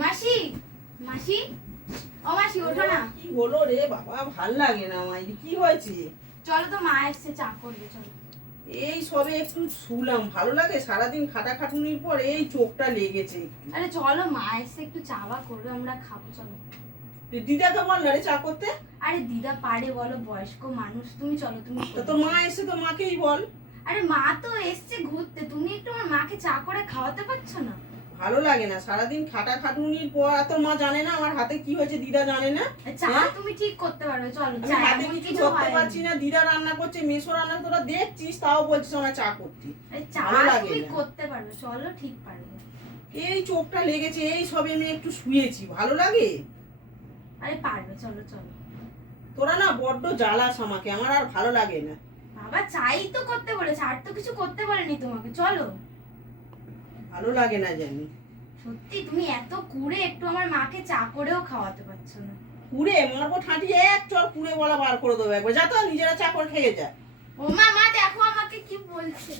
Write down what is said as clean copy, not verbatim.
মাসি, মাসি, ও মাসি ওঠো না। কি হলো রে বাবা, ভাল লাগে না আমার। কি হয়েছে? চলো তো, মা এসছে, চা করবে, চলো। এই সবে একটু শুলাম, ভালো লাগে? সারাদিন খাটাখাটুনির পর এই চোখটা লেগেছে। আরে চলো, মা এসছে, একটু চা বা করবে, আমরা খাবো, চলো। দিদাকে বল না রে চা করতে। আরে দিদা পারে বলো, বয়স্ক মানুষ। তুমি চলো, তুমি তো তোর মা এসে তো মাকেই বল। আরে মা তো এসছে ঘুরতে, তুমি একটু আমার মাকে চা করে খাওয়াতে পারছো না? ভালো লাগে না সারাদিন খাটাখাটুনির পর। আর তোর মা জানে না আমার হাতে কি হয়েছে? দিদা জানে না? চা হ্যাঁ? তুমি ঠিক করতে পারবে, চলো। আমি চা হাতে এমন কিছু কিছু করতে হয়নি। পারছি না, দিদা রান্না করছে, মেসো রান্না, তোরা দেখছিস তাও বলছিস আমার চা করতে। আরে চা ভালো লাগে তুমি না। করতে পারবে, চলো, ঠিক পারবে। এই চোখটা লেগেছে, এই সবে আমি একটু শুয়েছি, ভালো লাগে? আরে পারবে, চলো চলো। তোরা না বড্ড জ্বালাস আমাকে, আমার আর ভালো লাগে না। বাবা চাই তো করতে বলেছে, আর তো কিছু করতে বলেনি তোমাকে, চলো। ভালো লাগে না জানি। সত্যি তুমি এত কুড়ে, একটু আমার মাকে চা করেও খাওয়াতে পারছো না। কুড়ে মারবো ঠাঁটি, এক চর কুড়ে বলা বার করে দেবো একবার। যা তো নিজেরা চা করে খেয়ে যা। ও মা, মা দেখো আমাকে কি বলছে।